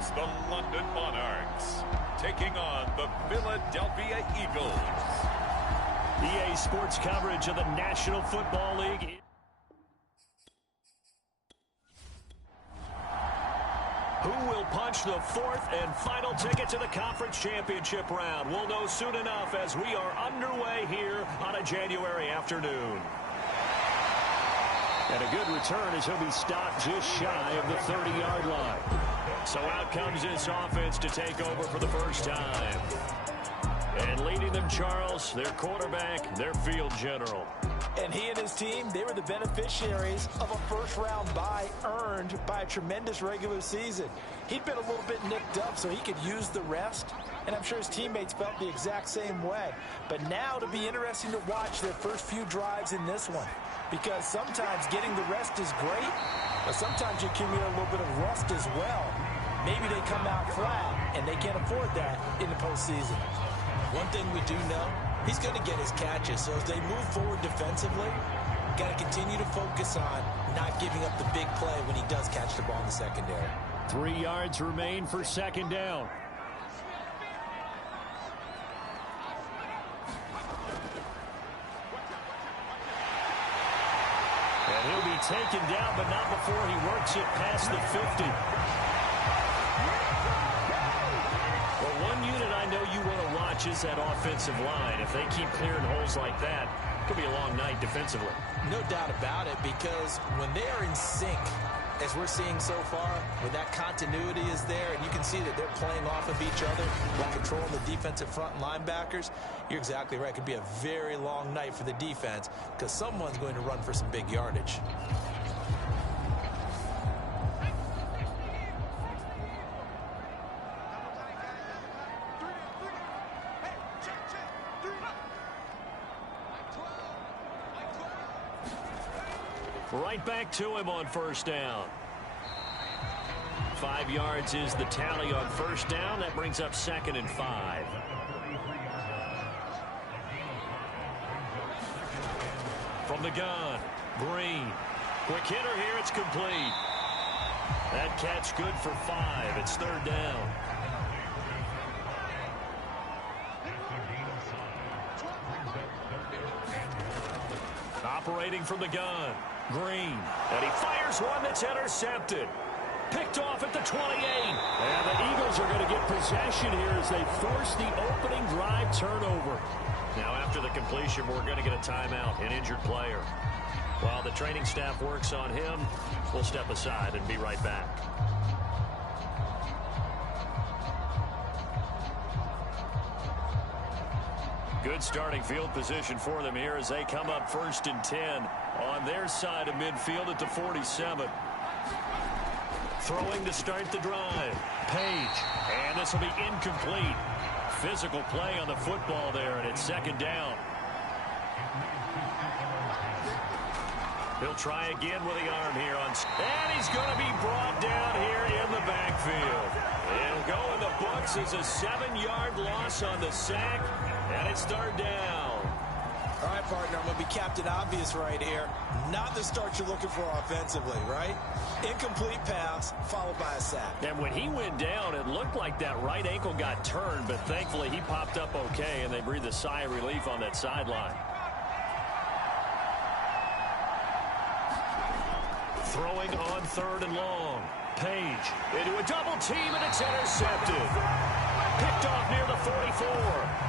It's the London Monarchs taking on the Philadelphia Eagles. EA Sports coverage of the National Football League. Who will punch the fourth and final ticket to the conference championship round? We'll know soon enough as we are underway here on a January afternoon. And a good return as he'll be stopped just shy of the 30-yard line. So out comes this offense to take over for the first time. And leading them, Charles, their quarterback, their field general. And he and his team, they were the beneficiaries of a first-round bye earned by a tremendous regular season. He'd been a little bit nicked up, so he could use the rest. And I'm sure his teammates felt the exact same way. But now it'll be interesting to watch their first few drives in this one. Because sometimes getting the rest is great, but sometimes you accumulate a little bit of rust as well. Maybe they come out flat, and they can't afford that in the postseason. One thing we do know, he's going to get his catches. So as they move forward defensively, got to continue to focus on not giving up the big play when he does catch the ball in the secondary. 3 yards remain for second down. And he'll be taken down, but not before he works it past the 50. Well, one unit I know you want to watch is that offensive line. If they keep clearing holes like that, it could be a long night defensively. No doubt about it, because when they are in sync, as we're seeing so far, when that continuity is there, and you can see that they're playing off of each other while controlling the defensive front linebackers, you're exactly right. It could be a very long night for the defense because someone's going to run for some big yardage. Right back to him on first down. 5 yards is the tally on first down. That brings up 2nd and 5. From the gun, Green. Quick hitter here, it's complete. That catch good for 5. It's 3rd down. Operating from the gun, Green. And he fires one that's intercepted. Picked off at the 28. And the Eagles are going to get possession here as they force the opening drive turnover. Now after the completion, we're going to get a timeout, an injured player. While the training staff works on him, we'll step aside and be right back. Good starting field position for them here as they come up 1st and 10 on their side of midfield at the 47. Throwing to start the drive. Page. And this will be incomplete. Physical play on the football there, and it's 2nd down. He'll try again with the arm here. And he's going to be brought down here in the backfield. It'll go in the books as a 7-yard loss on the sack. And it's 3rd down. All right, partner, I'm going to be Captain Obvious right here. Not the start you're looking for offensively, right? Incomplete pass, followed by a sack. And when he went down, it looked like that right ankle got turned, but thankfully he popped up okay, and they breathed a sigh of relief on that sideline. Throwing on 3rd and long. Page into a double team, and it's intercepted. Picked off near the 44,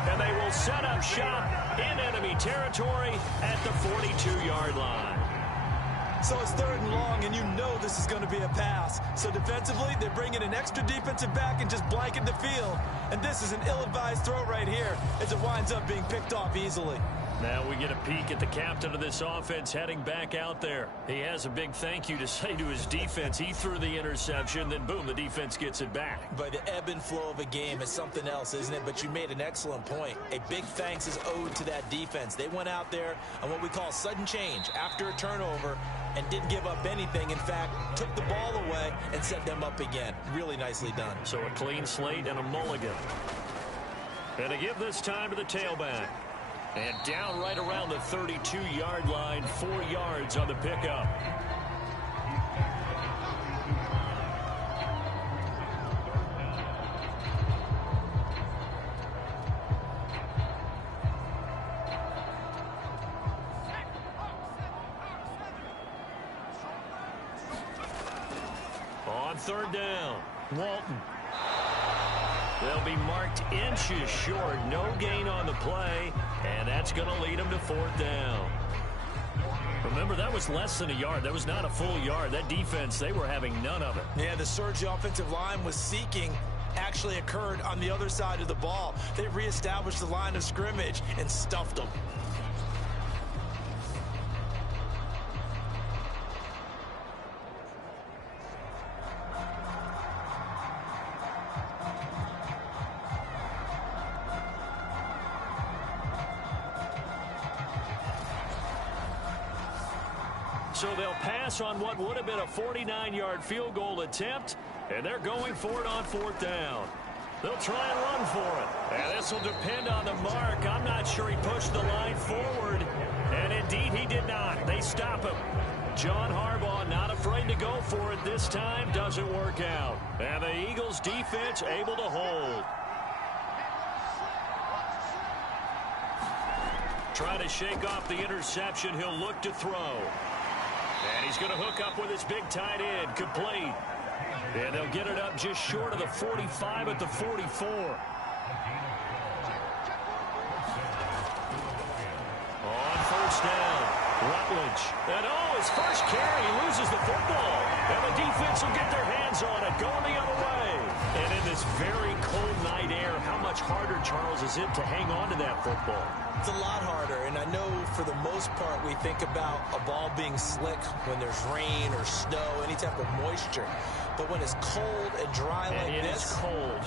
and they will set up shop in enemy territory at the 42-yard line. So it's 3rd and long, and you know this is going to be a pass. So defensively, they're bringing an extra defensive back and just blanking the field. And this is an ill-advised throw right here as it winds up being picked off easily. Now we get a peek at the captain of this offense heading back out there. He has a big thank you to say to his defense. He threw the interception, then boom, the defense gets it back. But the ebb and flow of a game is something else, isn't it? But you made an excellent point. A big thanks is owed to that defense. They went out there on what we call sudden change after a turnover and didn't give up anything. In fact, took the ball away and set them up again. Really nicely done. So a clean slate and a mulligan. And to give this time to the tailback. And down right around the 32-yard line, 4 yards on the pickup. third down. Walton. They'll be marked inches short. No gain on the play, and that's going to lead them to fourth down. Remember, that was less than a yard. That was not a full yard. That defense, they were having none of it. Yeah, the surge the offensive line was seeking actually occurred on the other side of the ball. They reestablished the line of scrimmage and stuffed them. So they'll pass on what would have been a 49-yard field goal attempt, and they're going for it on fourth down. They'll try and run for it. And this will depend on the mark. I'm not sure he pushed the line forward. And indeed, he did not. They stop him. John Harbaugh not afraid to go for it this time. Doesn't work out. And the Eagles defense able to hold. Trying to shake off the interception. He'll look to throw. And he's going to hook up with his big tight end. Complete. And they'll get it up just short of the 45 at the 44. On first down, Rutledge. And his first carry, he loses the football. And the defense will get their hands on it, going the other way. And in this very cold night air, how much harder, Charles, is it to hang on to that football? It's a lot harder, and I know for the most part we think about a ball being slick when there's rain or snow, any type of moisture. But when it's cold and dry like this,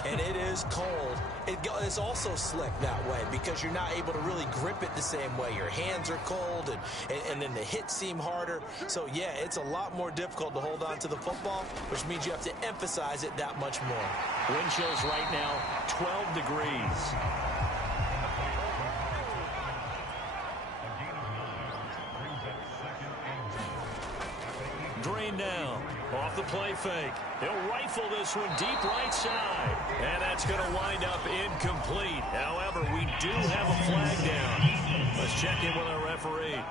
and it is cold, it's also slick that way because you're not able to really grip it the same way. Your hands are cold, and then the hits seem harder. So, yeah, it's a lot more difficult to hold on to the football, which means you have to emphasize it that much more. Wind chills right now, 12 degrees. Drain down. Off the play fake. He'll rifle this one deep right side. And that's going to wind up incomplete. However, we do have a flag down. Let's check in with our referee.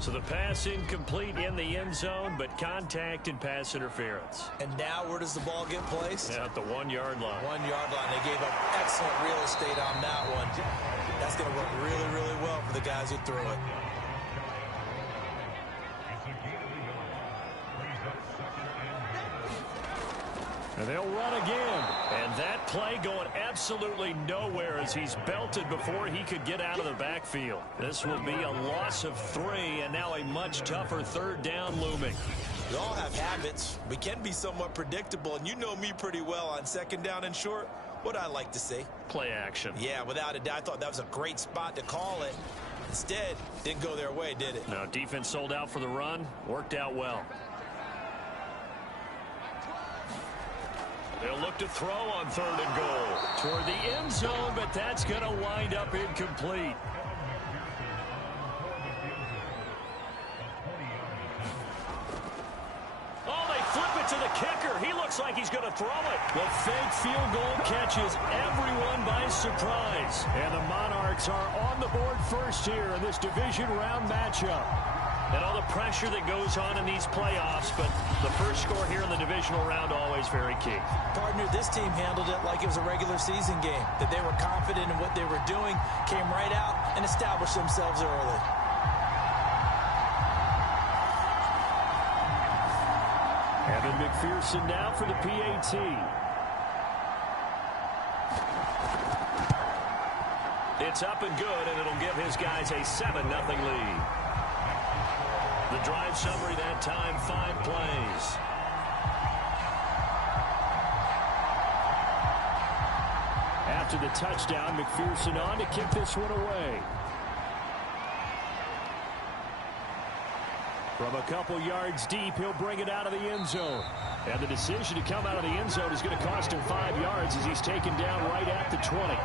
So the pass incomplete in the end zone, but contact and pass interference. And now where does the ball get placed? At the 1 yard line. 1 yard line. They gave up excellent real estate on that one. That's going to work really, really well for the guys who threw it. And they'll run again. And that play going absolutely nowhere as he's belted before he could get out of the backfield. This will be a loss of 3, and now a much tougher third down looming. We all have habits. We can be somewhat predictable, and you know me pretty well on second down and short. What I like to see? Play action. Yeah, without a doubt. I thought that was a great spot to call it. Instead, didn't go their way, did it? No, defense sold out for the run. Worked out well. They'll look to throw on third and goal toward the end zone, but that's going to wind up incomplete. Oh, they flip it to the kicker. He looks like he's going to throw it. The fake field goal catches everyone by surprise. And the Monarchs are on the board first here in this division round matchup. And all the pressure that goes on in these playoffs, but the first score here in the divisional round always very key. Partner, this team handled it like it was a regular season game, that they were confident in what they were doing, came right out and established themselves early. Evan McPherson now for the PAT. It's up and good, and it'll give his guys a 7-0 lead. The drive summary that time, 5 plays. After the touchdown, McPherson on to kick this one away. From a couple yards deep, he'll bring it out of the end zone. And the decision to come out of the end zone is going to cost him 5 yards as he's taken down right at the 20.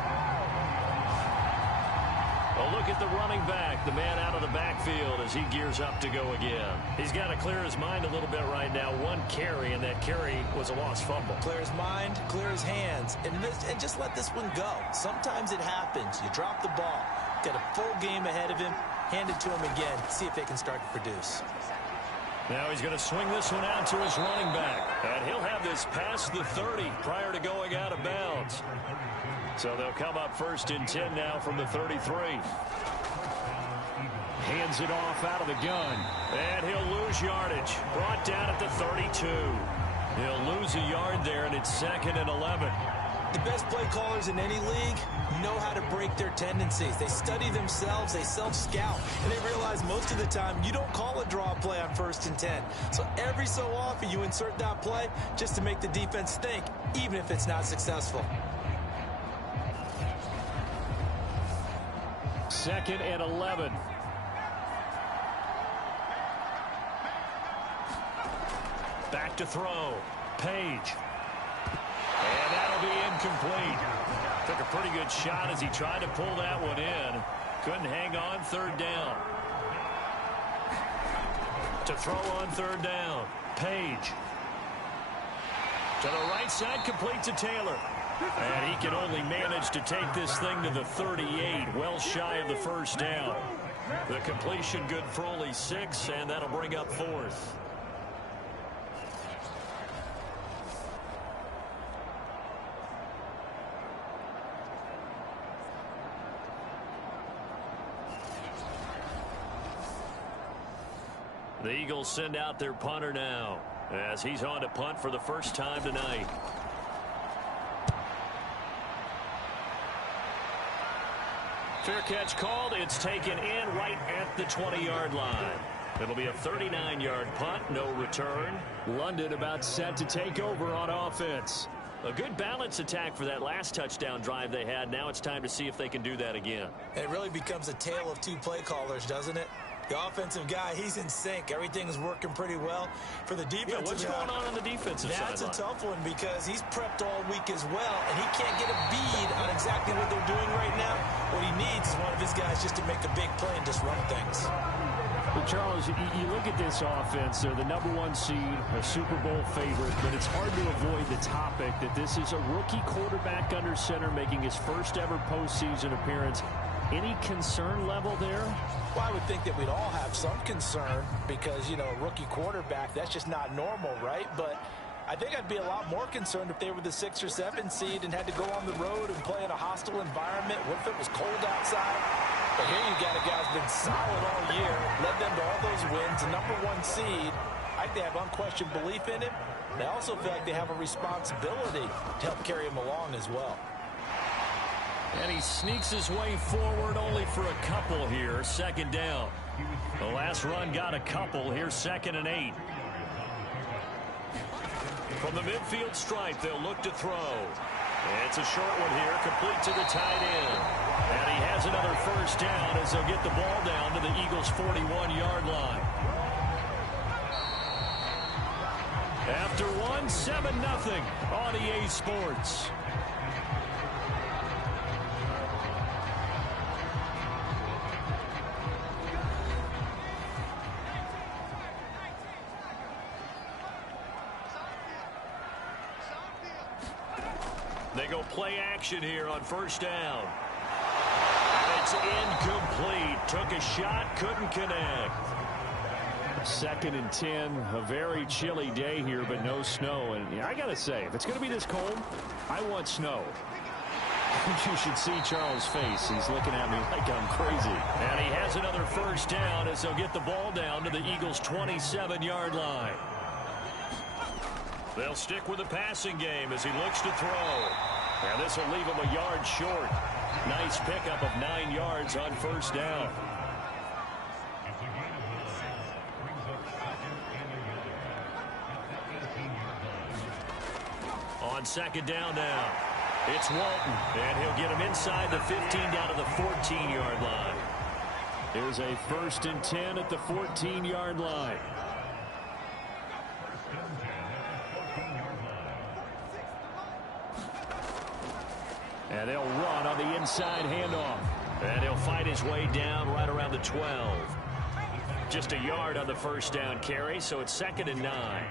Well, look at the running back, the man out of the backfield as he gears up to go again. He's got to clear his mind a little bit right now. 1 carry, and that carry was a lost fumble. Clear his mind, clear his hands, and just let this one go. Sometimes it happens. You drop the ball, got a full game ahead of him, hand it to him again, see if they can start to produce. Now he's going to swing this one out to his running back. And he'll have this past the 30 prior to going out of bounds. So they'll come up 1st and 10 now from the 33. Hands it off out of the gun. And he'll lose yardage. Brought down at the 32. He'll lose a yard there, and it's 2nd and 11. The best play callers in any league know how to break their tendencies. They study themselves, they self-scout, and they realize most of the time you don't call a draw play on 1st and 10. So every so often you insert that play just to make the defense think, even if it's not successful. 2nd and 11. Back to throw. Page. And that'll be incomplete. Took a pretty good shot as he tried to pull that one in. Couldn't hang on 3rd down. To throw on 3rd down. Page. To the right side, complete to Taylor. And he can only manage to take this thing to the 38, well shy of the 1st down. The completion good for only 6, and that'll bring up 4th. The Eagles send out their punter now as he's on to punt for the first time tonight. Fair catch called. It's taken in right at the 20-yard line. It'll be a 39-yard punt, no return. London about set to take over on offense. A good balance attack for that last touchdown drive they had. Now it's time to see if they can do that again. It really becomes a tale of 2 play callers, doesn't it? The offensive guy, he's in sync. Everything's working pretty well. For the defensive what's going on the defensive side? That's a tough one because he's prepped all week as well, and he can't get a bead on exactly what they're doing right now. What he needs is one of his guys just to make a big play and disrupt things. Well, Charles, you look at this offense. They're the #1 seed, a Super Bowl favorite, but it's hard to avoid the topic that this is a rookie quarterback under center making his first ever postseason appearance. Any concern level there? Well, I would think that we'd all have some concern because, you know, a rookie quarterback, that's just not normal, right? But I think I'd be a lot more concerned if they were the 6 or 7 seed and had to go on the road and play in a hostile environment. What if it was cold outside? But here you got a guy who's been solid all year, led them to all those wins, a #1 seed. I think they have unquestioned belief in him. They also feel like they have a responsibility to help carry him along as well. And he sneaks his way forward only for a couple here. 2nd down. The last run got a couple. Here's 2nd and 8. From the midfield stripe, they'll look to throw. It's a short one here, complete to the tight end. And he has another 1st down as they'll get the ball down to the Eagles' 41-yard line. After one, 7-0 on EA Sports. They go play action here on 1st down. And it's incomplete. Took a shot, couldn't connect. 2nd and 10. A very chilly day here, but no snow. And I got to say, if it's going to be this cold, I want snow. You should see Charles' face. He's looking at me like I'm crazy. And he has another 1st down as they'll get the ball down to the Eagles' 27-yard line. They'll stick with the passing game as he looks to throw. And this will leave him a yard short. Nice pickup of 9 yards on 1st down. On 2nd down now, it's Walton. And he'll get him inside the 15 down to the 14-yard line. Here's a 1st and 10 at the 14-yard line. And they'll run on the inside handoff. And he'll fight his way down right around the 12. Just a yard on the 1st down carry, so it's 2nd and 9.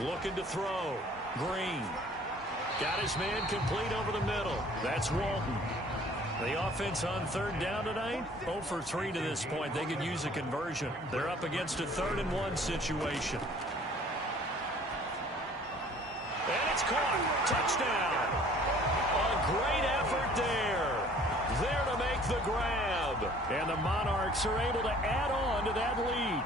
Looking to throw. Green. Got his man complete over the middle. That's Walton. The offense on third down tonight, 0 for 3 to this point. They could use a conversion. They're up against a 3rd-and-1 situation. And it's caught. Touchdown. A great effort there. There to make the grab. And the Monarchs are able to add on to that lead.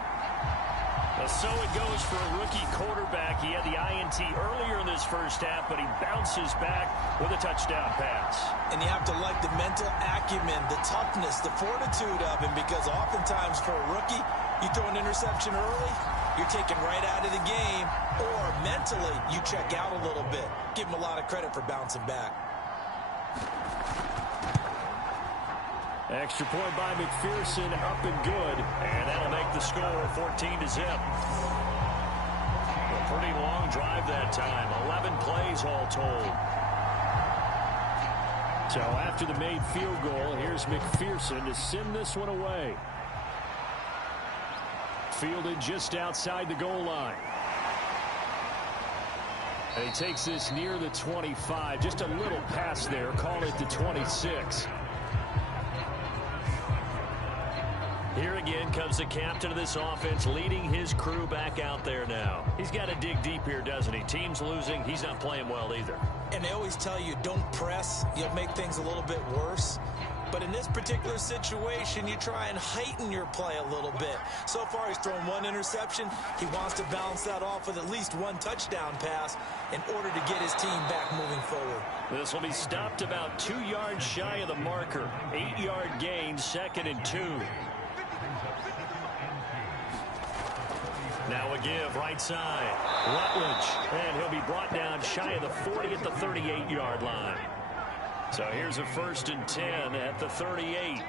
So it goes for a rookie quarterback. He had the INT earlier in this first half, but he bounces back with a touchdown pass. And you have to like the mental acumen, the toughness, the fortitude of him, because oftentimes for a rookie, you throw an interception early, you're taken right out of the game, or mentally you check out a little bit. Give him a lot of credit for bouncing back. Extra point by McPherson, up and good. And that'll make the score 14-0. A pretty long drive that time. 11 plays all told. So after the made field goal, here's McPherson to send this one away. Fielded just outside the goal line. And he takes this near the 25. Just a little pass there. Call it the 26. Here again comes the captain of this offense, leading his crew back out there now. He's got to dig deep here, doesn't he? Team's losing. He's not playing well either. And they always tell you, don't press. You'll make things a little bit worse. But in this particular situation, you try and heighten your play a little bit. So far, he's thrown 1 interception. He wants to balance that off with at least 1 touchdown pass in order to get his team back moving forward. This will be stopped about 2 yards shy of the marker. 8-yard gain, 2nd and 2. Now a give, right side. Rutledge, and he'll be brought down shy of the 40 at the 38-yard line. So here's a 1st and 10 at the 38.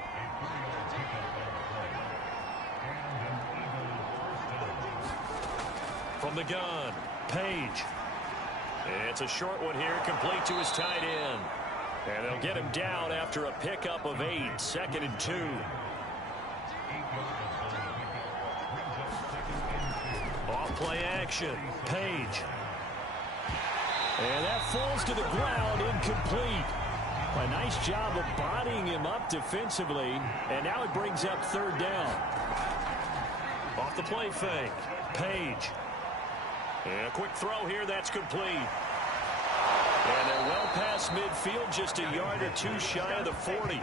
From the gun, Page. It's a short one here, complete to his tight end. And they'll get him down after a pickup of 8, 2nd and 2. Off-play action, Page. And that falls to the ground, incomplete. A nice job of bodying him up defensively, and now it brings up 3rd down. Off the play fake, Page. And a quick throw here, that's complete. And they're well past midfield, just a yard or 2 shy of the 40.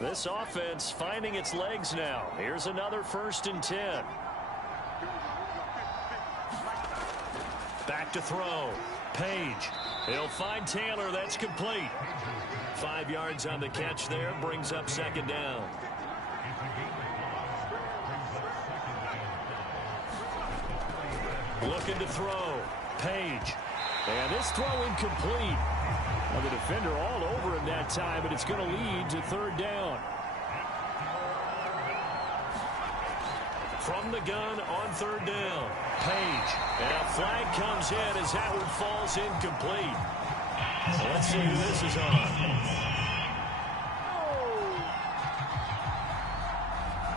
This offense finding its legs now. Here's another 1st and 10. Back to throw. Page. He'll find Taylor. That's complete. 5 yards on the catch there. Brings up 2nd down. Looking to throw. Page. And this throw incomplete. Well, the defender all over him that time, but it's going to lead to 3rd down. From the gun on 3rd down, Page. And a flag comes in as that one falls incomplete. So let's see who this is on.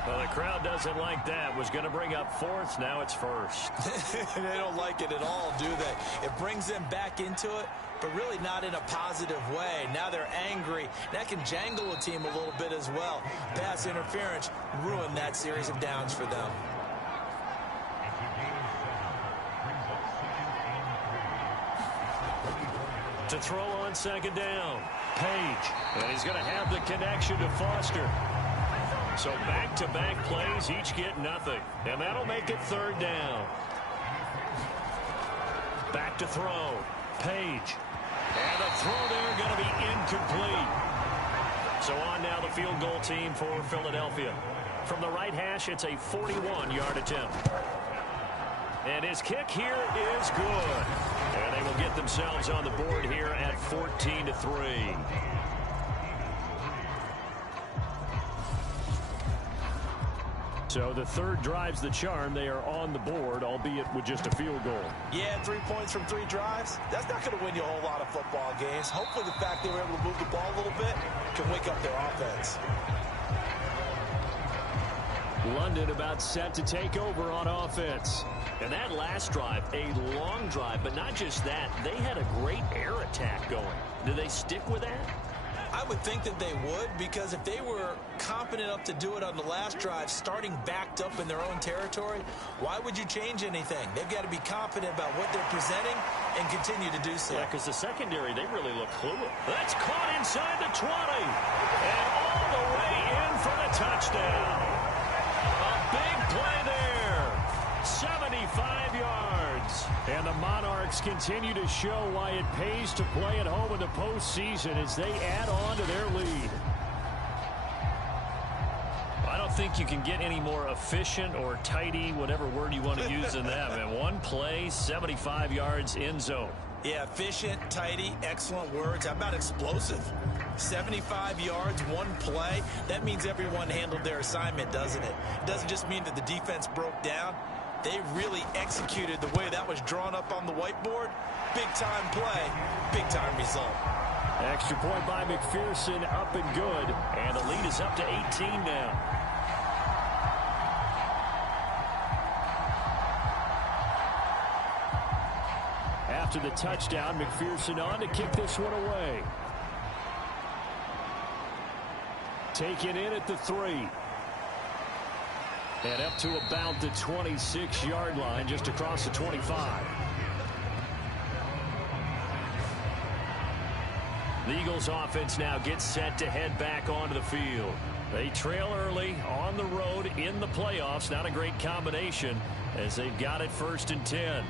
Well, the crowd doesn't like that. Was going to bring up 4th. Now it's 1st. They don't like it at all, do they? It brings them back into it, but really not in a positive way. Now they're angry. That can jangle a team a little bit as well. Pass interference ruined that series of downs for them. To throw on 2nd down, Page. And he's going to have the connection to Foster. So back-to-back plays, each get nothing. And that'll make it 3rd down. Back to throw. Page. And the throw there going to be incomplete. So on now the field goal team for Philadelphia. From the right hash, it's a 41-yard attempt. And his kick here is good. And they will get themselves on the board here at 14-3. So the third drive's the charm. They are on the board, albeit with just a field goal. Yeah, 3 points from 3 drives. That's not going to win you a whole lot of football games. Hopefully the fact they were able to move the ball a little bit can wake up their offense. London about set to take over on offense. And that last drive, a long drive, but not just that. They had a great air attack going. Do they stick with that? I would think that they would, because if they were confident enough to do it on the last drive, starting backed up in their own territory, why would you change anything? They've got to be confident about what they're presenting and continue to do so. Yeah, because the secondary, they really look clueless. That's caught inside the 20. And all the way in for the touchdown. A big play there. 75 yards. And the Monarchs continue to show why it pays to play at home in the postseason as they add on to their lead. I don't think you can get any more efficient or tidy, whatever word you want to use in that. And one play, 75 yards in zone. Yeah, efficient, tidy, excellent words. How about explosive? 75 yards, one play. That means everyone handled their assignment, doesn't it? It doesn't just mean that the defense broke down. They really executed the way that was drawn up on the whiteboard. Big-time play, big-time result. Extra point by McPherson, up and good. And the lead is up to 18 now. After the touchdown, McPherson on to kick this one away. Taken in at the 3. And up to about the 26-yard line, just across the 25. The Eagles offense now gets set to head back onto the field. They trail early on the road in the playoffs. Not a great combination as they've got it 1st and 10.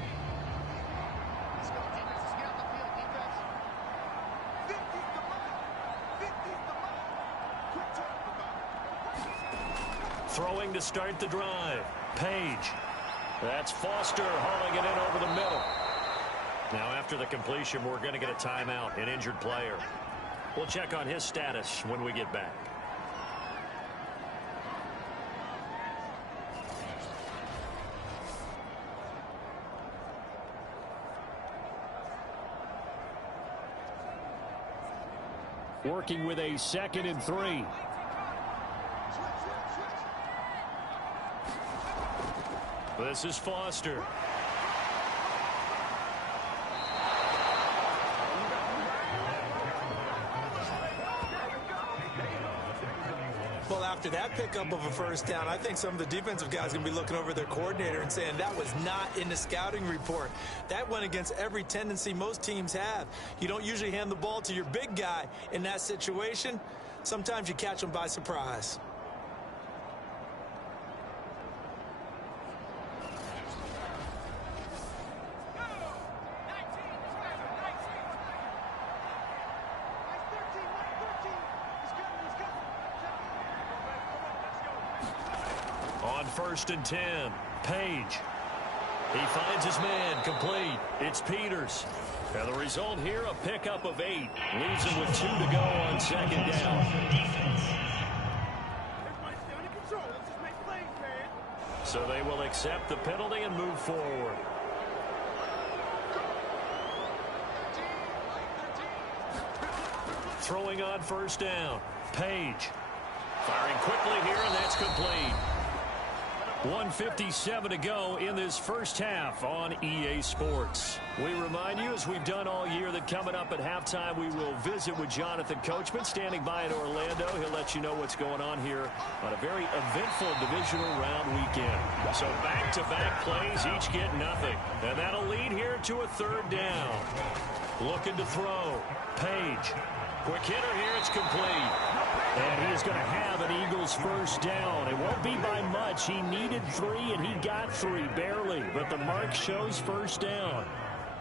Throwing to start the drive. Page. That's Foster hauling it in over the middle. Now after the completion, we're going to get a timeout, an injured player. We'll check on his status when we get back. Working with a 2nd and 3. This is Foster. Well, after that pickup of a 1st down, I think some of the defensive guys are going to be looking over their coordinator and saying that was not in the scouting report. That went against every tendency most teams have. You don't usually hand the ball to your big guy in that situation. Sometimes you catch them by surprise. On 1st and 10, Page. He finds his man, complete. It's Peters. And the result here, a pickup of 8. Leaves him with 2 to go on 2nd down. So they will accept the penalty and move forward. Throwing on 1st down, Page. Firing quickly here, and that's complete. 1:57 to go in this 1st half on EA Sports. We remind you, as we've done all year, that coming up at halftime, we will visit with Jonathan Coachman, standing by in Orlando. He'll let you know what's going on here on a very eventful divisional round weekend. So back-to-back plays, each get nothing. And that'll lead here to a 3rd down. Looking to throw. Page. Quick hitter here, it's complete. And he is going to have an Eagles 1st down. It won't be by much. He needed 3, and he got 3, barely. But the mark shows 1st down.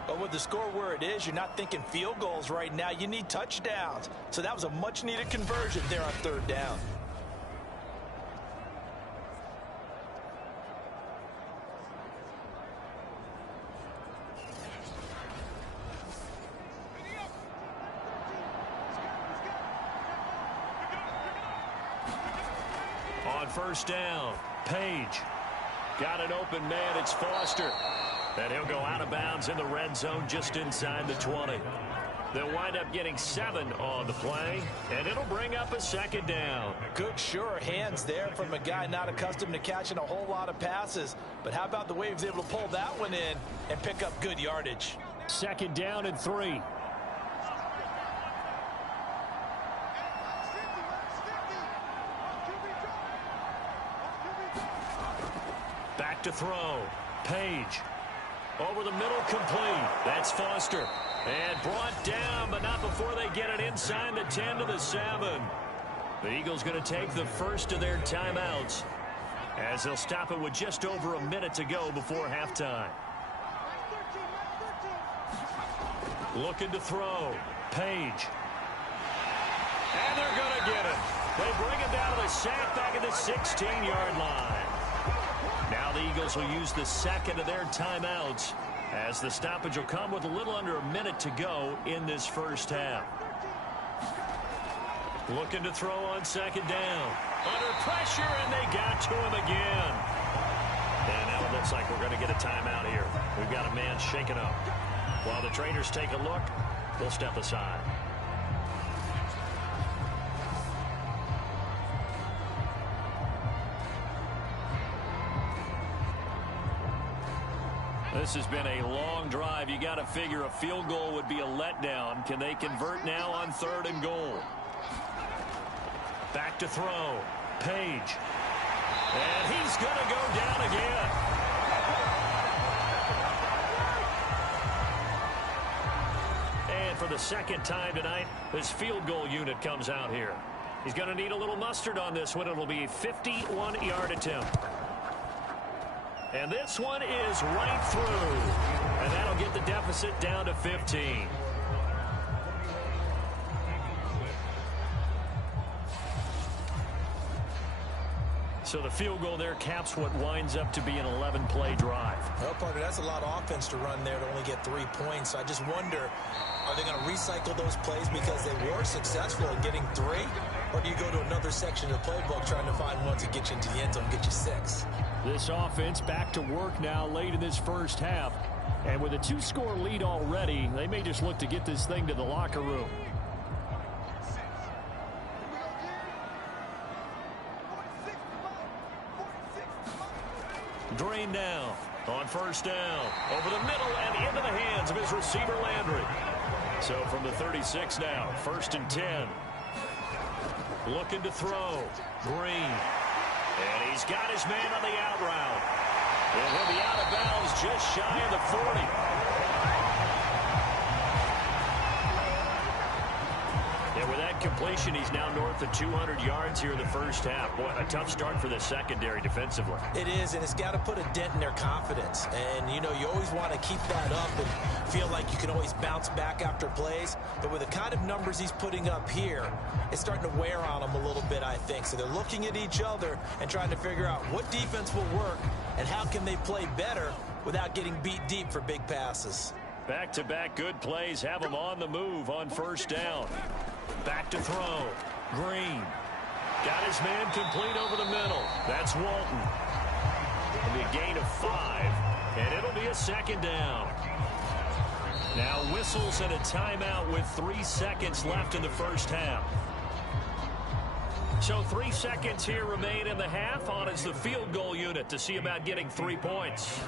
But with the score where it is, you're not thinking field goals right now. You need touchdowns. So that was a much-needed conversion there on 3rd down. On 1st down, Page. Got an open man. It's Foster. And he'll go out of bounds in the red zone just inside the 20. They'll wind up getting 7 on the play, and it'll bring up a second down. Good, sure hands there from a guy not accustomed to catching a whole lot of passes. But how about the way he was able to pull that one in and pick up good yardage? Second down and 3. Back to throw. Page. Over the middle, complete. That's Foster. And brought down, but not before they get it inside the 10 to the 7. The Eagles going to take the first of their timeouts as they'll stop it with just over a minute to go before halftime. Looking to throw. Page. And they're going to get it. They bring it down to the sack back at the 16-yard line. Now the Eagles will use the second of their timeouts as the stoppage will come with a little under a minute to go in this first half. Looking to throw on second down. Under pressure, and they got to him again. And now it looks like we're going to get a timeout here. We've got a man shaken up. While the trainers take a look, we'll step aside. This has been a long drive. You got to figure a field goal would be a letdown. Can they convert now on 3rd and goal? Back to throw. Page. And he's going to go down again. And for the second time tonight, this field goal unit comes out here. He's going to need a little mustard on this one. It'll be a 51-yard attempt. And this one is right through. And that'll get the deficit down to 15. So the field goal there caps what winds up to be an 11-play drive. Well, partner, that's a lot of offense to run there to only get 3 points. I just wonder, are they going to recycle those plays because they were successful at getting 3? Or do you go to another section of the playbook trying to find one to get you into the end zone and get you 6? This offense back to work now late in this first half. And with a 2-score lead already, they may just look to get this thing to the locker room. Drain down on first down. Over the middle and into the hands of his receiver Landry. So from the 36 now, 1st and 10. Looking to throw. Green. And he's got his man on the out route. And he'll be out of bounds just shy of the 40. And with that completion, he's now north of 200 yards here in the first half. Boy, a tough start for the secondary defensively. It is, and it's got to put a dent in their confidence. And, you know, you always want to keep that up and feel like you can always bounce back after plays. But with the kind of numbers he's putting up here, it's starting to wear on them a little bit, I think. So they're looking at each other and trying to figure out what defense will work and how can they play better without getting beat deep for big passes. Back-to-back good plays have him on the move on first down. Back to throw. Green. Got his man complete over the middle. That's Walton. It'll be a gain of 5, and it'll be a second down. Now whistles and a timeout with 3 seconds left in the first half. So 3 seconds here remain in the half. On is the field goal unit to see about getting 3 points.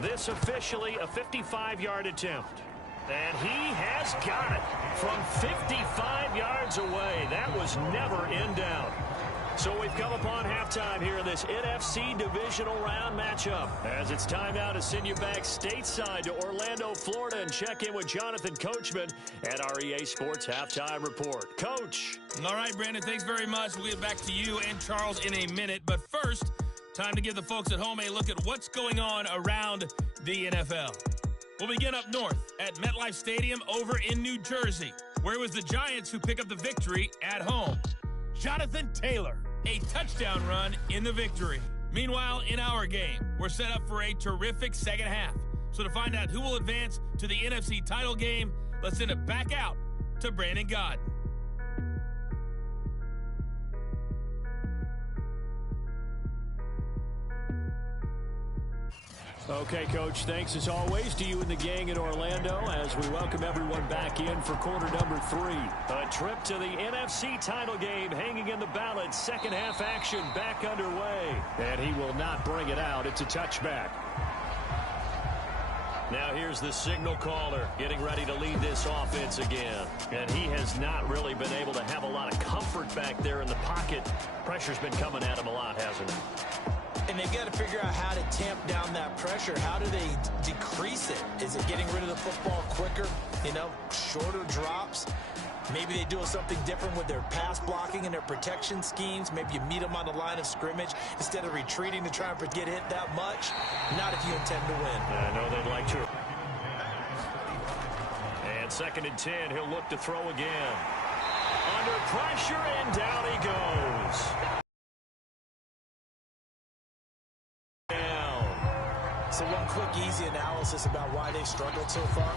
This officially a 55-yard attempt. And he has got it from 55 yards away. That was never in doubt. So we've come upon halftime here in this NFC divisional round matchup. As it's time now to send you back stateside to Orlando, Florida, and check in with Jonathan Coachman at our EA Sports Halftime Report. Coach. All right, Brandon, thanks very much. We'll get back to you and Charles in a minute. But first, time to give the folks at home a look at what's going on around the NFL. We'll begin up north at MetLife Stadium over in New Jersey, where it was the Giants who pick up the victory at home. Jonathan Taylor, a touchdown run in the victory. Meanwhile, in our game, we're set up for a terrific second half. So to find out who will advance to the NFC title game, let's send it back out to Brandon Gaudin. Okay, Coach, thanks as always to you and the gang in Orlando as we welcome everyone back in for quarter number 3. A trip to the NFC title game hanging in the balance. Second half action back underway. And he will not bring it out. It's a touchback. Now here's the signal caller getting ready to lead this offense again. And he has not really been able to have a lot of comfort back there in the pocket. Pressure's been coming at him a lot, hasn't it? And they've got to figure out how to tamp down that pressure. How do they decrease it? Is it getting rid of the football quicker? You know, shorter drops? Maybe they do something different with their pass blocking and their protection schemes. Maybe you meet them on the line of scrimmage instead of retreating to try and get hit that much. Not if you intend to win. I know they'd like to. And 2nd and 10, he'll look to throw again. Under pressure, and down he goes. So one quick, easy analysis about why they've struggled so far.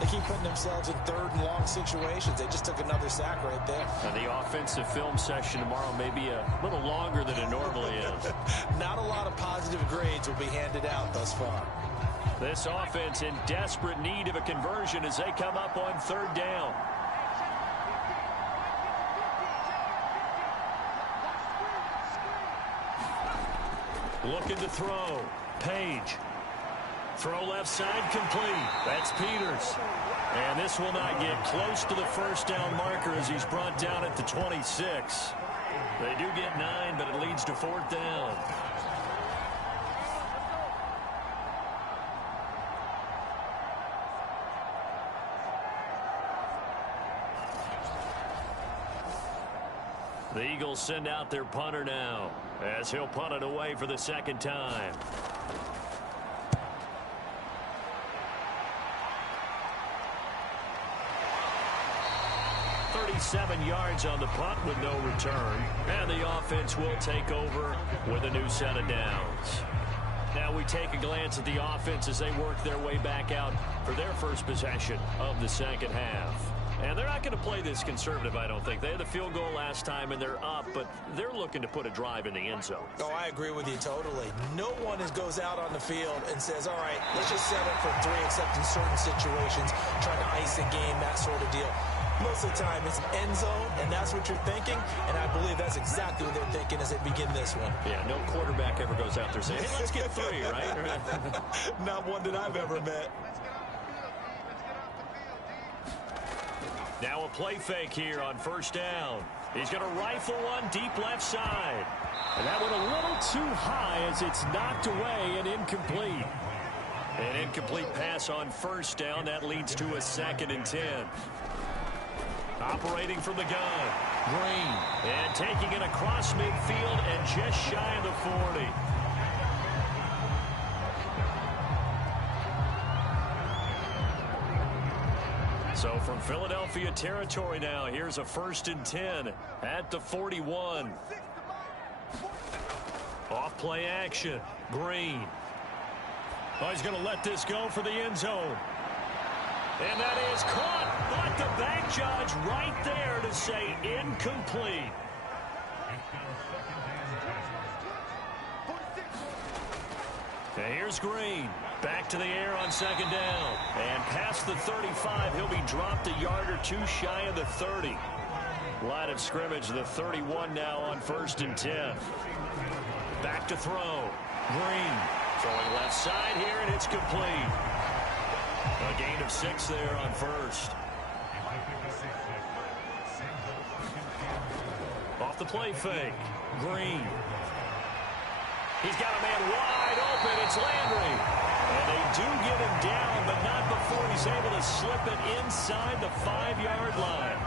They keep putting themselves in 3rd and long situations. They just took another sack right there. The offensive film session tomorrow may be a little longer than it normally is. Not a lot of positive grades will be handed out thus far. This offense in desperate need of a conversion as they come up on 3rd down. Looking to throw. Page. Throw left side complete. That's Peters. And this will not get close to the 1st down marker as he's brought down at the 26. They do get 9, but it leads to 4th down. The Eagles send out their punter now as he'll punt it away for the 2nd time. 37 yards on the punt with no return. And the offense will take over with a new set of downs. Now we take a glance at the offense as they work their way back out for their first possession of the 2nd half. And they're not going to play this conservative, I don't think. They had the field goal last time, and they're up, but they're looking to put a drive in the end zone. Oh, I agree with you totally. No one goes out on the field and says, all right, let's just set up for 3, except in certain situations, trying to ice a game, that sort of deal. Most of the time, it's end zone, and that's what you're thinking, and I believe that's exactly what they're thinking as they begin this one. Yeah, no quarterback ever goes out there saying, hey, let's get 3, right? Not one that I've ever met. Now a play fake here on 1st down. He's going to rifle one deep left side. And that went a little too high as it's knocked away and incomplete. An incomplete pass on 1st down. That leads to a 2nd and 10. Operating from the gun. Green. And taking it across midfield and just shy of the 40. So from Philadelphia territory now, here's a 1st and 10 at the 41. Off play action. Green. Oh, he's going to let this go for the end zone. And that is caught, but the back judge right there to say incomplete. And here's Green. Back to the air on 2nd down. And past the 35, he'll be dropped a yard or 2 shy of the 30. Line of scrimmage, the 31 now on 1st and 10. Back to throw. Green throwing left side here, and it's complete. A gain of 6 there on 1st. Off the play fake. Green. He's got a man wide open. It's Landry. And they do get him down, but not before he's able to slip it inside the 5-yard line.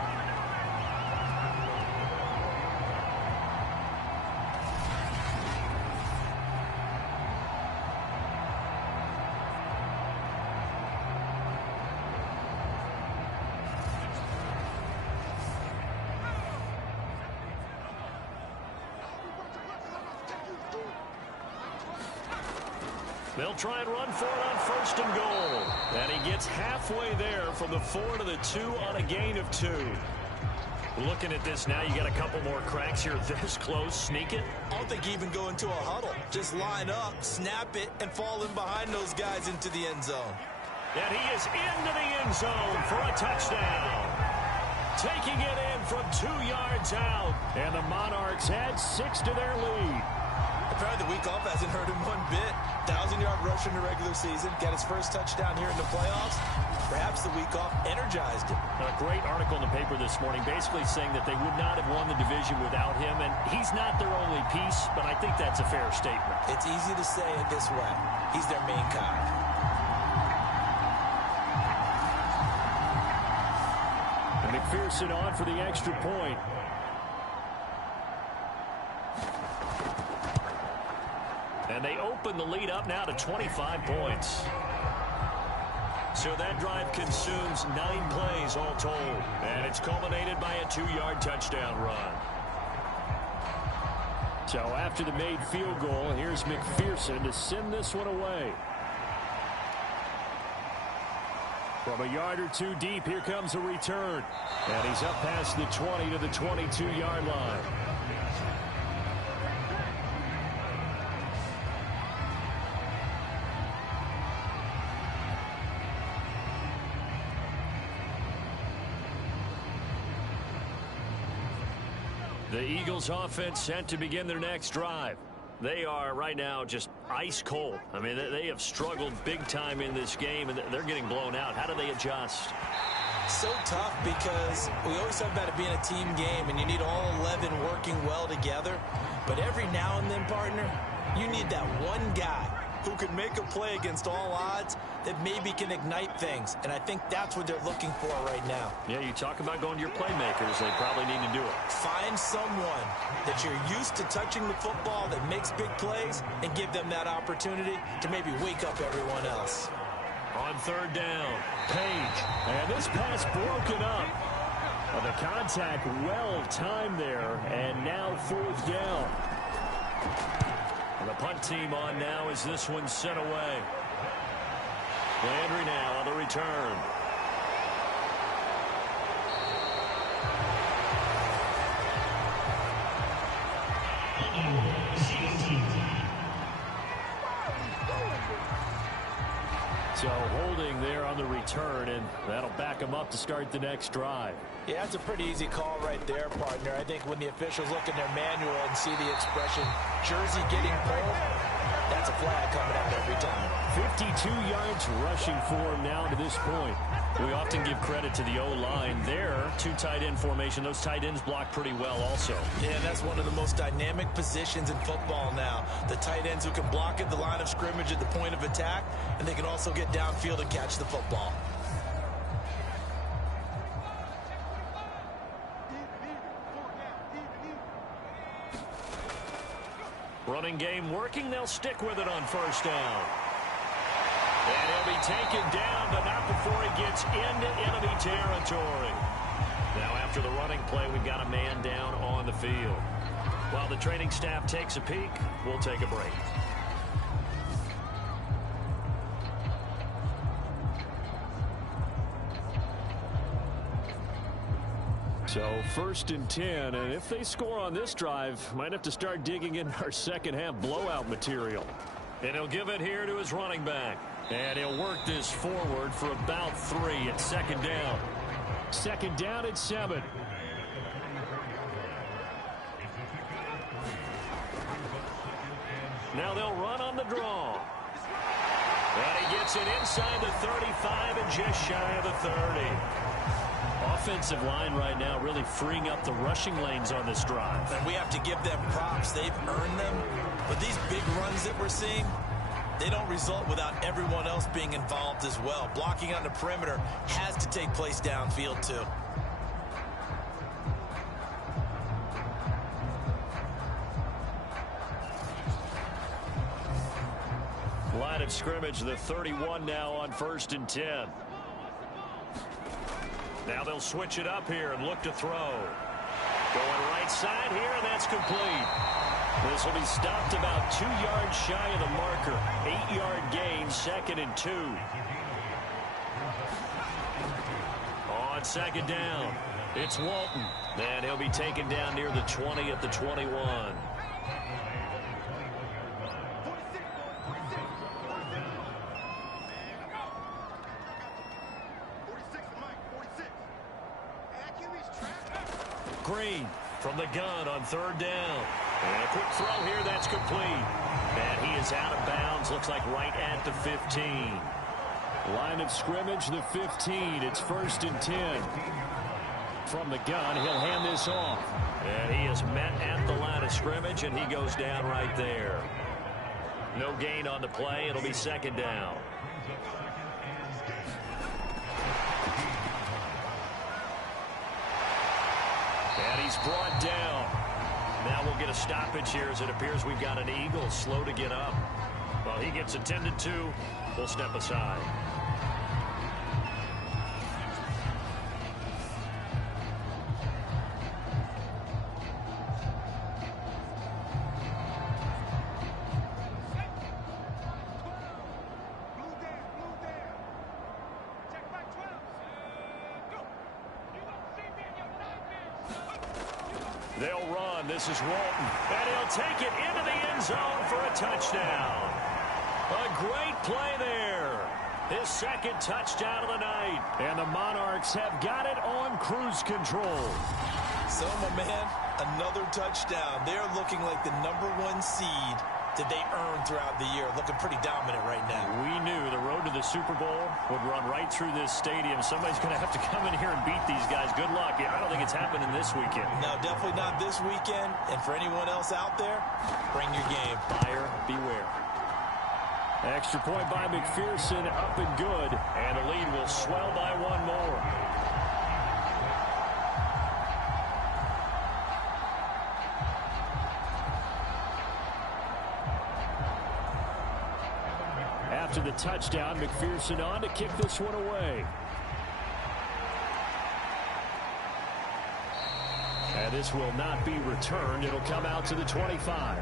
They'll try and run for it on 1st and goal. And he gets halfway there from the 4 to the 2 on a gain of 2. Looking at this now, you got a couple more cracks here this close. Sneak it. I don't think you even go into a huddle. Just line up, snap it, and fall in behind those guys into the end zone. And he is into the end zone for a touchdown. Taking it in from 2 yards out. And the Monarchs add 6 to their lead. Apparently the week off hasn't hurt him one bit. 1,000-yard rush in the regular season. Got his first touchdown here in the playoffs. Perhaps the week off energized him. A great article in the paper this morning basically saying that they would not have won the division without him. And he's not their only piece, but I think that's a fair statement. It's easy to say it this way. He's their main cog. And McPherson on for the extra point. And they open the lead up now to 25 points. So that drive consumes 9 plays all told. And it's culminated by a 2-yard touchdown run. So after the made field goal, here's McPherson to send this one away. From a yard or 2 deep, here comes a return. And he's up past the 20 to the 22-yard line. The Eagles offense set to begin their next drive. They are right now just ice cold. I mean, they have struggled big time in this game, and they're getting blown out. How do they adjust? So tough because we always talk about it being a team game, and you need all 11 working well together. But every now and then, partner, you need that one guy who can make a play against all odds that maybe can ignite things. And I think that's what they're looking for right now. Yeah, you talk about going to your playmakers. They probably need to do it. Find someone that you're used to touching the football that makes big plays and give them that opportunity to maybe wake up everyone else. On 3rd down, Page. And this pass broken up. The contact well timed there. And now 4th down. And the punt team on now as this one's sent away. Landry now on the return. So holding there on the return, and that'll back them up to start the next drive. Yeah, that's a pretty easy call right there, partner. I think when the officials look in their manual and see the expression, jersey getting pulled, that's a flag coming out every time. 52 yards rushing for him now to this point. We often give credit to the O-line there. 2 tight end formation. Those tight ends block pretty well also. Yeah, that's one of the most dynamic positions in football now. The tight ends who can block at the line of scrimmage at the point of attack, and they can also get downfield and catch the football. Running game working. They'll stick with it on 1st down. And he'll be taken down, but not before he gets into enemy territory. Now after the running play, we've got a man down on the field. While the training staff takes a peek, we'll take a break. So 1st and 10, and if they score on this drive, might have to start digging in our second half blowout material. And he'll give it here to his running back. And he'll work this forward for about 3 at 2nd down. 2nd down at 7. Now they'll run on the draw. And he gets it inside the 35 and just shy of the 30. Offensive line right now really freeing up the rushing lanes on this drive. And we have to give them props. They've earned them. But these big runs that we're seeing, they don't result without everyone else being involved as well. Blocking on the perimeter has to take place downfield too. Line of scrimmage, the 31 now on 1st and 10. Now they'll switch it up here and look to throw. Going right side here, and that's complete. This will be stopped about 2 yards shy of the marker. 8-yard gain, 2nd and 2. On 2nd down. It's Walton. And he'll be taken down near the 20 at the 21. Green from the gun on third down. And a quick throw here, that's complete. And he is out of bounds, looks like right at the 15. Line of scrimmage, the 15. It's 1st and 10. From the gun, he'll hand this off. And he is met at the line of scrimmage, and he goes down right there. No gain on the play. It'll be 2nd down. And he's brought down. Now we'll get a stoppage here as it appears we've got an Eagle slow to get up. Well, he gets attended to. We'll step aside. They'll run. This is Walton. And he'll take it into the end zone for a touchdown. A great play there. His 2nd touchdown of the night. And the Monarchs have got it on cruise control. So, my man, another touchdown. They're looking like the #1 seed that they earned throughout the year. Looking pretty dominant right now. We knew the road to the Super Bowl would run right through this stadium. Somebody's going to have to come in here and beat these guys. Good luck. I don't think it's happening this weekend. No, definitely not this weekend. And for anyone else out there, bring your game. Buyer beware. Extra point by McPherson, up and good. And the lead will swell by 1 more. After the touchdown, McPherson on to kick this one away. And this will not be returned. It'll come out to the 25.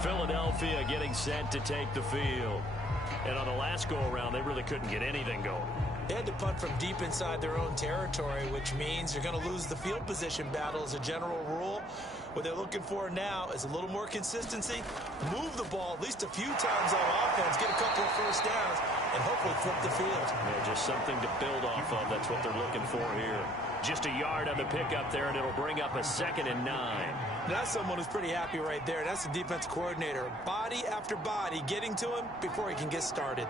Philadelphia getting set to take the field. And on the last go-around, they really couldn't get anything going. They had to punt from deep inside their own territory, which means you're going to lose the field position battle as a general rule. What they're looking for now is a little more consistency, move the ball at least a few times on offense, get a couple of first downs, and hopefully flip the field. Yeah, just something to build off of. That's what they're looking for here. Just a yard on the pickup there, and it'll bring up a 2nd and 9. That's someone who's pretty happy right there. That's the defense coordinator. Body after body getting to him before he can get started.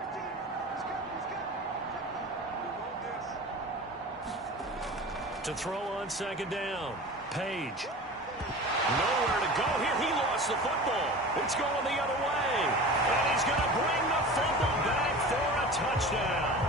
To throw on 2nd down. Page. Nowhere to go here. He lost the football. It's going the other way. And he's going to bring the fumble back for a touchdown.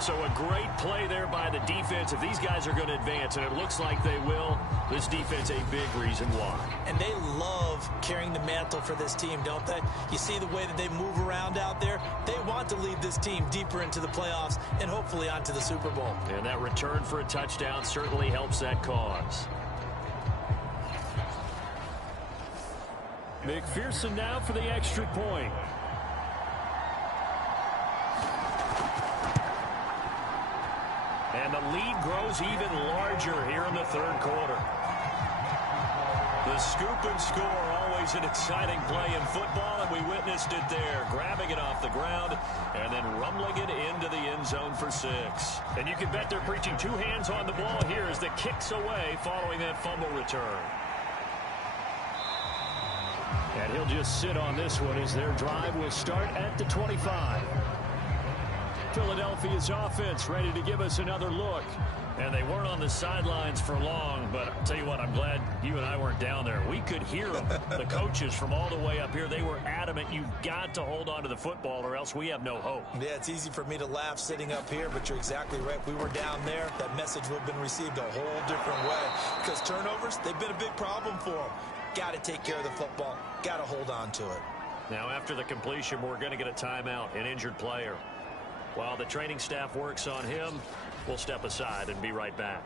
So a great play there by the defense. If these guys are going to advance, and it looks like they will, this defense a big reason why. And they love carrying the mantle for this team, don't they? You see the way that they move around out there? They want to lead this team deeper into the playoffs and hopefully onto the Super Bowl. And that return for a touchdown certainly helps that cause. McPherson now for the extra point. And the lead grows even larger here in the 3rd quarter. The scoop and score, always an exciting play in football, and we witnessed it there, grabbing it off the ground and then rumbling it into the end zone for 6. And you can bet they're preaching 2 hands on the ball here as the kick's away following that fumble return. And he'll just sit on this one as their drive will start at the 25. Philadelphia's offense ready to give us another look. And they weren't on the sidelines for long, but I'll tell you what, I'm glad you and I weren't down there. We could hear them, the coaches from all the way up here. They were adamant, you've got to hold on to the football or else we have no hope. Yeah, it's easy for me to laugh sitting up here, but you're exactly right. If we were down there, that message would have been received a whole different way. Because turnovers, they've been a big problem for them. Got to take care of the football. Got to hold on to it. Now, after the completion, we're going to get a timeout, an injured player. While the training staff works on him, we'll step aside and be right back.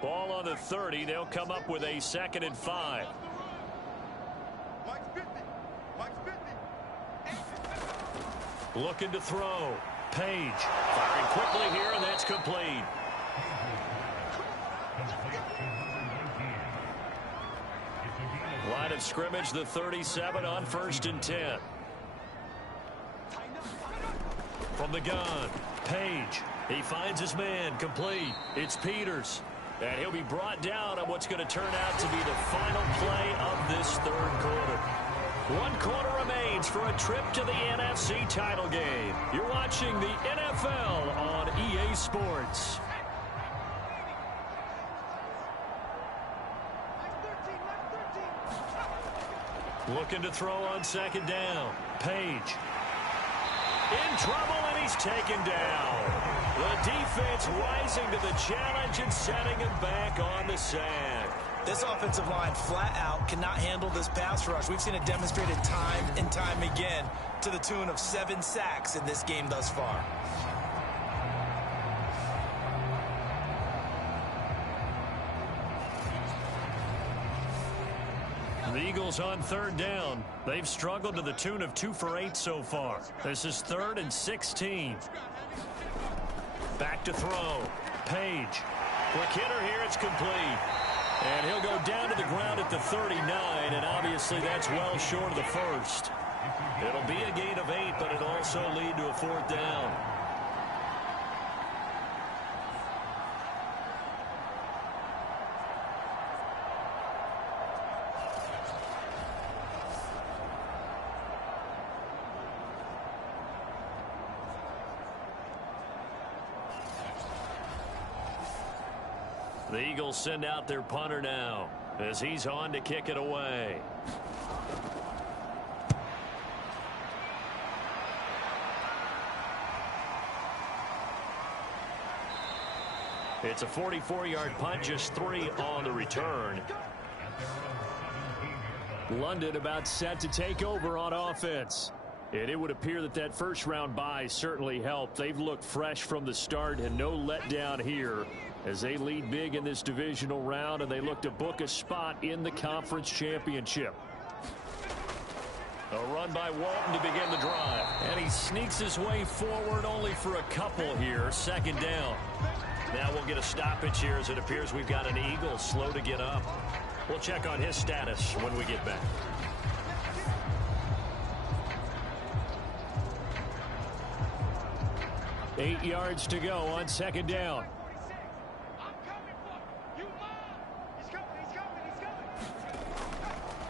Ball on the 30. They'll come up with a 2nd and 5. Looking to throw. Page firing quickly here, and that's complete. Line of scrimmage, the 37 on 1st and 10. From the gun, Page. He finds his man, complete. It's Peters. And he'll be brought down on what's going to turn out to be the final play of this third quarter. 1 quarter remains for a trip to the NFC title game. You're watching the NFL on EA Sports. Looking to throw on 2nd down. Page. In trouble, and he's taken down. The defense rising to the challenge and setting him back on the sand. This offensive line flat out cannot handle this pass rush. We've seen it demonstrated time and time again to the tune of 7 sacks in this game thus far. The Eagles on 3rd down. They've struggled to the tune of 2 for 8 so far. This is 3rd and 16. Back to throw. Page. Quick hitter here. It's complete. And he'll go down to the ground at the 39, and obviously that's well short of the first. It'll be a gain of 8, but it'll also lead to a 4th down. The Eagles send out their punter now as he's on to kick it away. It's a 44-yard punt, just 3 on the return. London about set to take over on offense. And it would appear that that first-round bye certainly helped. They've looked fresh from the start and no letdown here as they lead big in this divisional round, and they look to book a spot in the conference championship. A run by Walton to begin the drive. And he sneaks his way forward only for a couple here. 2nd down. Now we'll get a stoppage here as it appears we've got an Eagle slow to get up. We'll check on his status when we get back. Eight yards to go on 2nd down.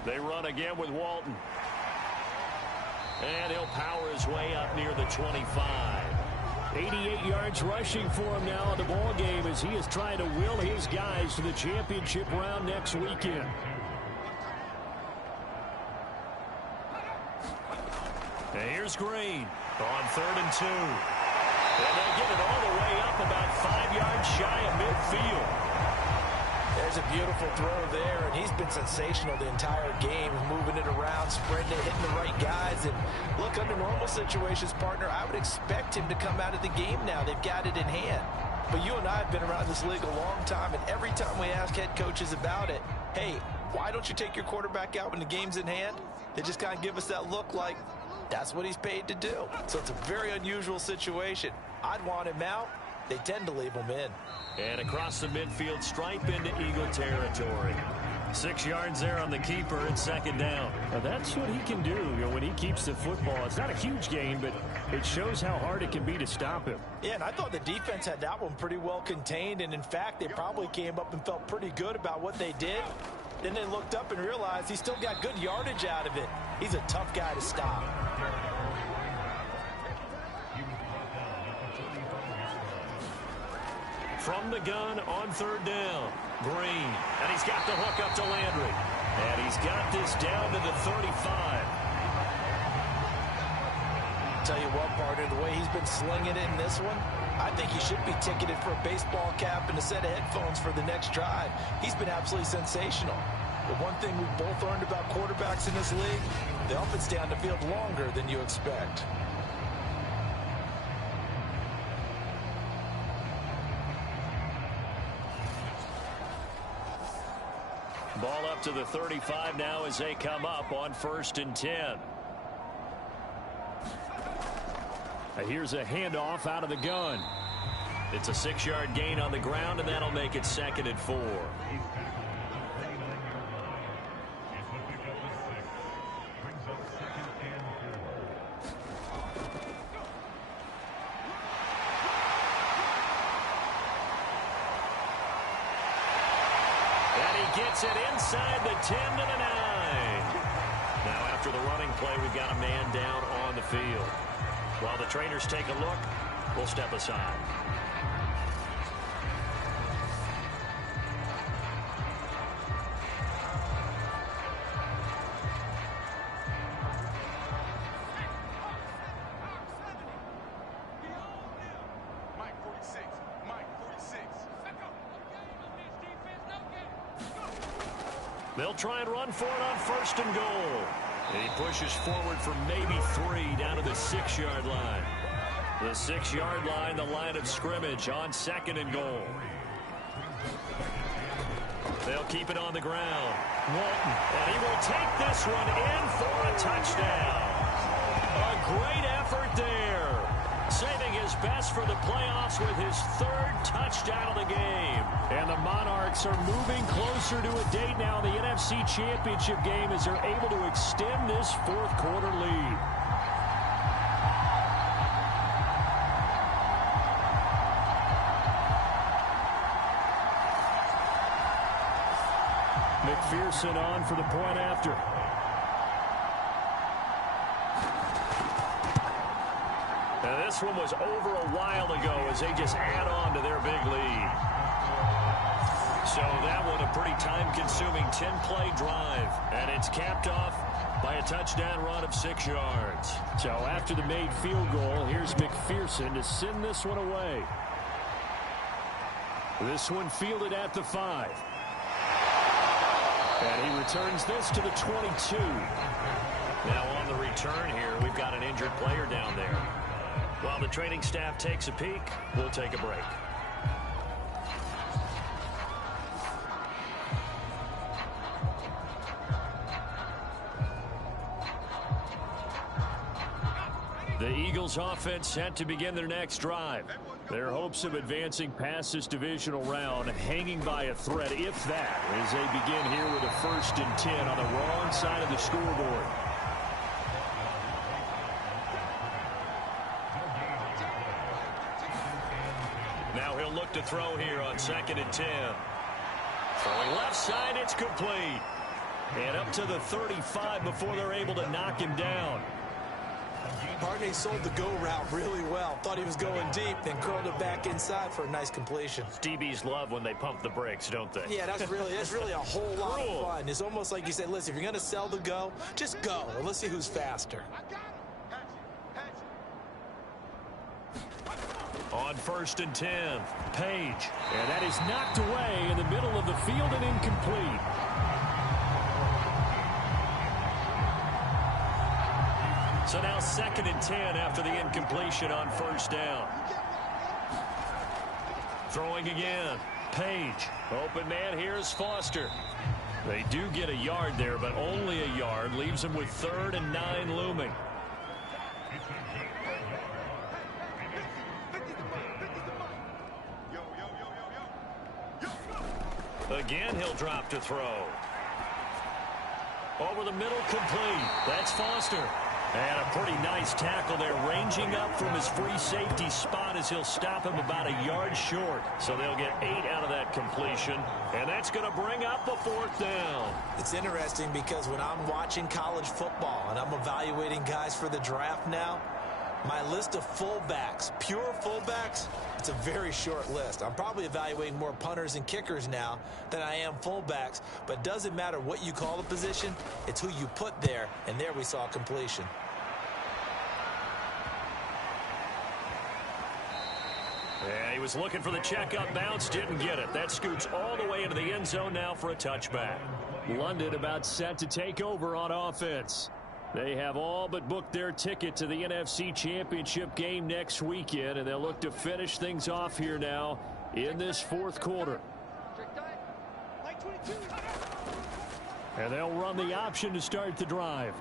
They run again with Walton. And he'll power his way up near the 25. 88 yards rushing for him now in the ball game as he is trying to will his guys to the championship round next weekend. And here's Green on 3rd and 2. And they'll get it all the way up about 5 yards shy of midfield. There's a beautiful throw there, and he's been sensational the entire game, moving it around, spreading it, hitting the right guys. And look, under normal situations, partner, I would expect him to come out of the game now. They've got it in hand. But you and I have been around this league a long time, and every time we ask head coaches about it, hey, why don't you take your quarterback out when the game's in hand? They just kind of give us that look like that's what he's paid to do. So it's a very unusual situation. I'd want him out. They tend to leave him in. And across the midfield stripe into Eagle territory. 6 yards there on the keeper at 2nd down. Now that's what he can do, when he keeps the football. It's not a huge gain, but it shows how hard it can be to stop him. Yeah, and I thought the defense had that one pretty well contained, and in fact, they probably came up and felt pretty good about what they did. Then they looked up and realized he still got good yardage out of it. He's a tough guy to stop. From the gun on 3rd down. Green. And he's got the hook up to Landry. And he's got this down to the 35. Tell you what, partner, the way he's been slinging it in this one, I think he should be ticketed for a baseball cap and a set of headphones for the next drive. He's been absolutely sensational. But one thing we've both learned about quarterbacks in this league, they often stay on the field longer than you expect. Ball up to the 35 now as they come up on 1st and 10. Here's a handoff out of the gun. It's a 6-yard gain on the ground, and that'll make it 2nd and 4. Gets it inside the 10 to the 9. Now after the running play, we've got a man down on the field. While the trainers take a look, we'll step aside. They'll try and run for it on 1st and goal. And he pushes forward for maybe 3 down to the 6-yard line. The 6-yard line, the line of scrimmage on 2nd and goal. They'll keep it on the ground. Walton, and he will take this one in for a touchdown. A great effort there. Saving his best for the playoffs with his 3rd touchdown of the game. And the Monarchs are moving closer to a date now in the NFC Championship game as they're able to extend this 4th quarter lead. McPherson on for the point after. Now this one was over a while ago as they just add on to their big lead. So that one a pretty time-consuming 10-play drive. And it's capped off by a touchdown run of 6 yards. So after the made field goal, here's McPherson to send this one away. This one fielded at the 5. And he returns this to the 22. Now on the return here, we've got an injured player down there. While the training staff takes a peek, we'll take a break. The Eagles offense set to begin their next drive. Their hopes of advancing past this divisional round hanging by a thread, if that, as they begin here with a 1st and 10 on the wrong side of the scoreboard. Now he'll look to throw here on 2nd and 10. Throwing left side, it's complete. And up to the 35 before they're able to knock him down. Barney sold the go route really well. Thought he was going deep, then curled it back inside for a nice completion. DBs love when they pump the brakes, don't they? Yeah, that's really a whole lot of fun. It's almost like you said, listen, if you're going to sell the go, just go. And let's see who's faster. On 1st and 10, Page. And that is knocked away in the middle of the field and incomplete. So now 2nd and 10 after the incompletion on 1st down. Throwing again. Page. Open man here is Foster. They do get a yard there, but only a yard. Leaves them with 3rd and 9 looming. Again, he'll drop to throw. Over the middle, complete. That's Foster. And a pretty nice tackle there, ranging up from his free safety spot as he'll stop him about a yard short. So they'll get 8 out of that completion, and that's going to bring up a 4th down. It's interesting because when I'm watching college football and I'm evaluating guys for the draft now, my list of fullbacks, pure fullbacks, it's a very short list. I'm probably evaluating more punters and kickers now than I am fullbacks, but it doesn't matter what you call the position, it's who you put there, and there we saw completion. Yeah, he was looking for the checkup bounce, didn't get it. That scoots all the way into the end zone now for a touchback. London about set to take over on offense. They have all but booked their ticket to the NFC Championship game next weekend, and they'll look to finish things off here now in this 4th quarter. And they'll run the option to start the drive.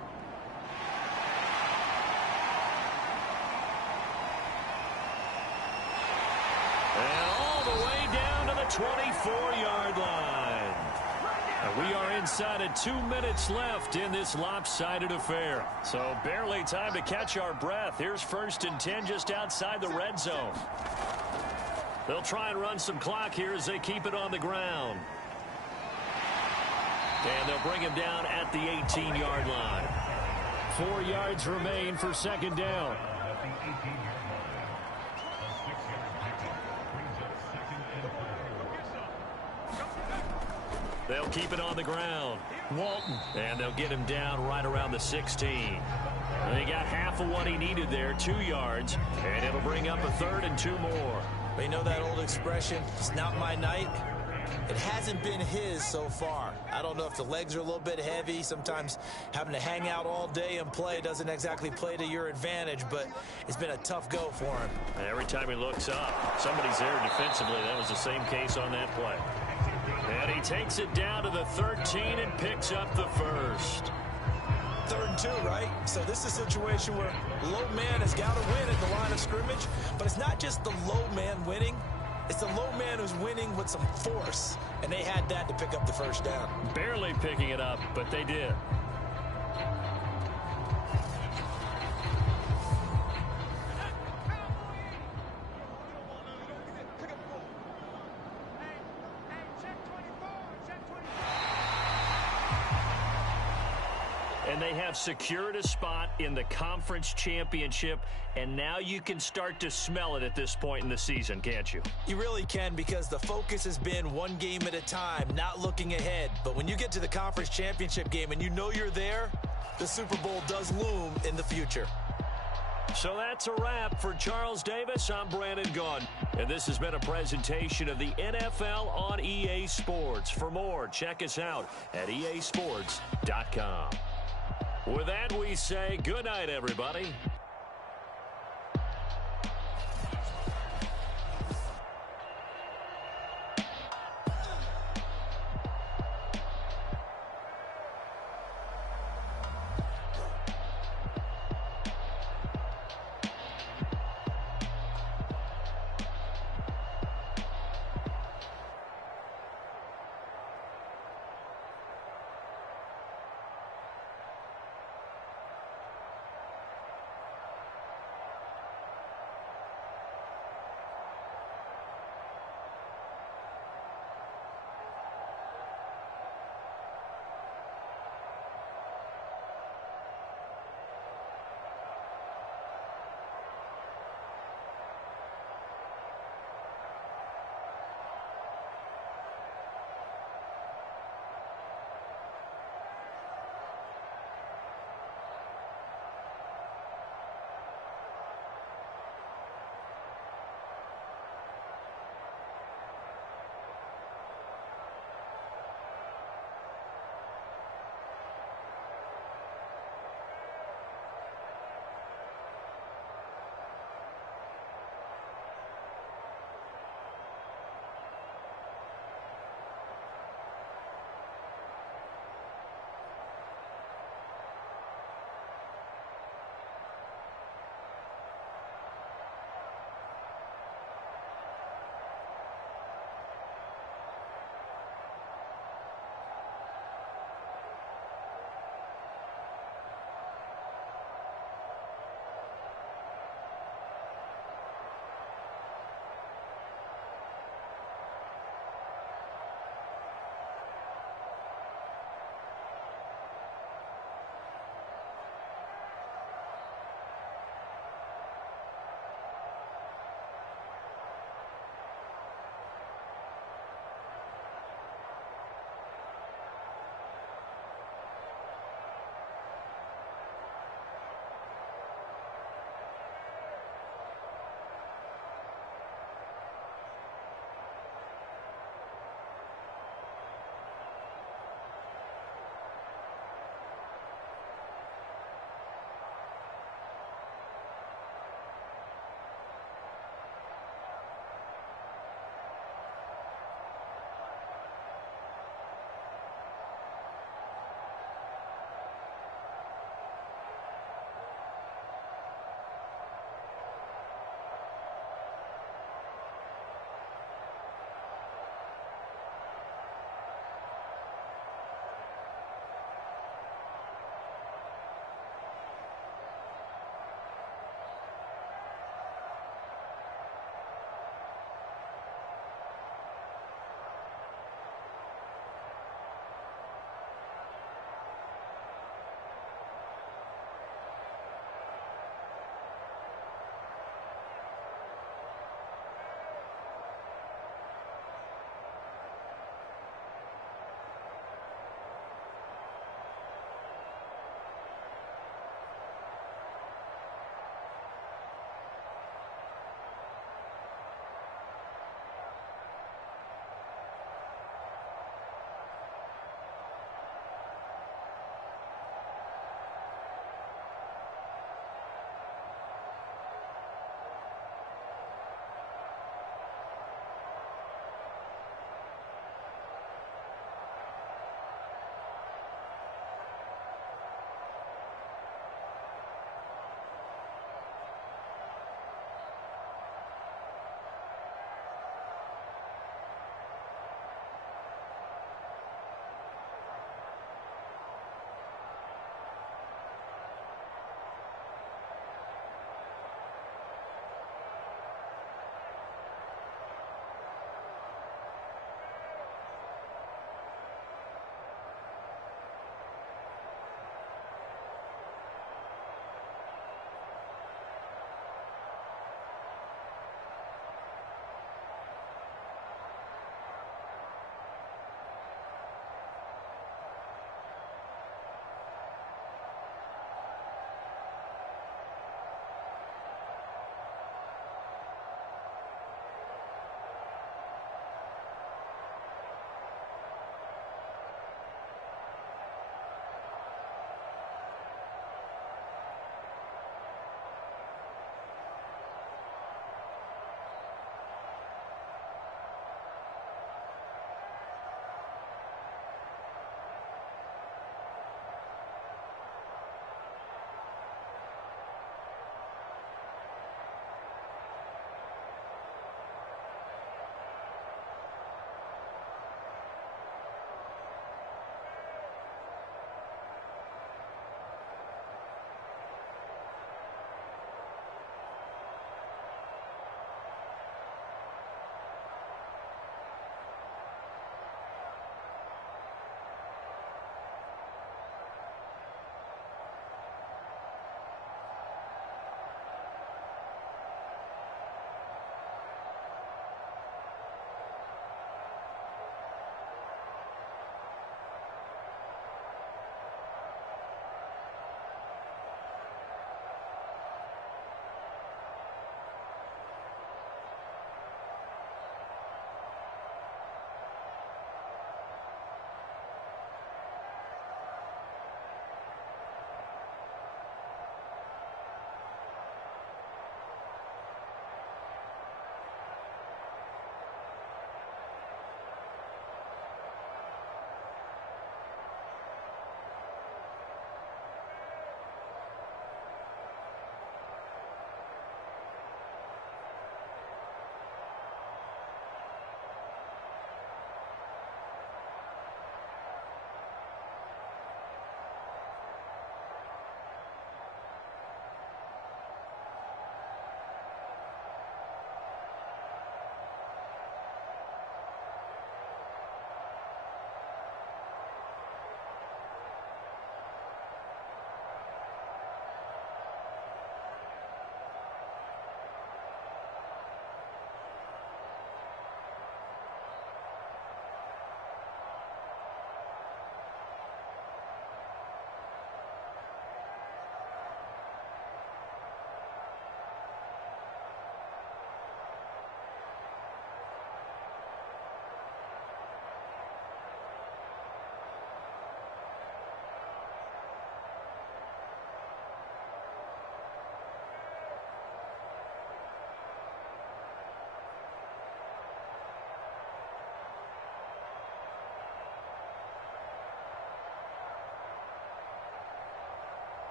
the way down to the 24-yard line. And we are inside of 2 minutes left in this lopsided affair. So barely time to catch our breath. Here's 1st and 10 just outside the red zone. They'll try and run some clock here as they keep it on the ground. And they'll bring him down at the 18-yard line. 4 yards remain for 2nd down. They'll keep it on the ground. Walton. And they'll get him down right around the 16. And he got half of what he needed there, 2 yards. And it'll bring up a 3rd and 2 more. You know that old expression, it's not my night? It hasn't been his so far. I don't know if the legs are a little bit heavy. Sometimes having to hang out all day and play doesn't exactly play to your advantage, but it's been a tough go for him. Every time he looks up, somebody's there defensively. That was the same case on that play. And he takes it down to the 13 and picks up the 1st. 3rd and 2, right? So this is a situation where low man has got to win at the line of scrimmage, but it's not just the low man winning. It's the low man who's winning with some force, and they had that to pick up the 1st down. Barely picking it up, but they did. And they have secured a spot in the conference championship, and now you can start to smell it at this point in the season, can't you? You really can, because the focus has been one game at a time, not looking ahead. But when you get to the conference championship game and you know you're there, the Super Bowl does loom in the future. So that's a wrap for Charles Davis. I'm Brandon Gaudin, and this has been a presentation of the NFL on EA Sports. For more, check us out at easports.com. With that, we say good night, everybody.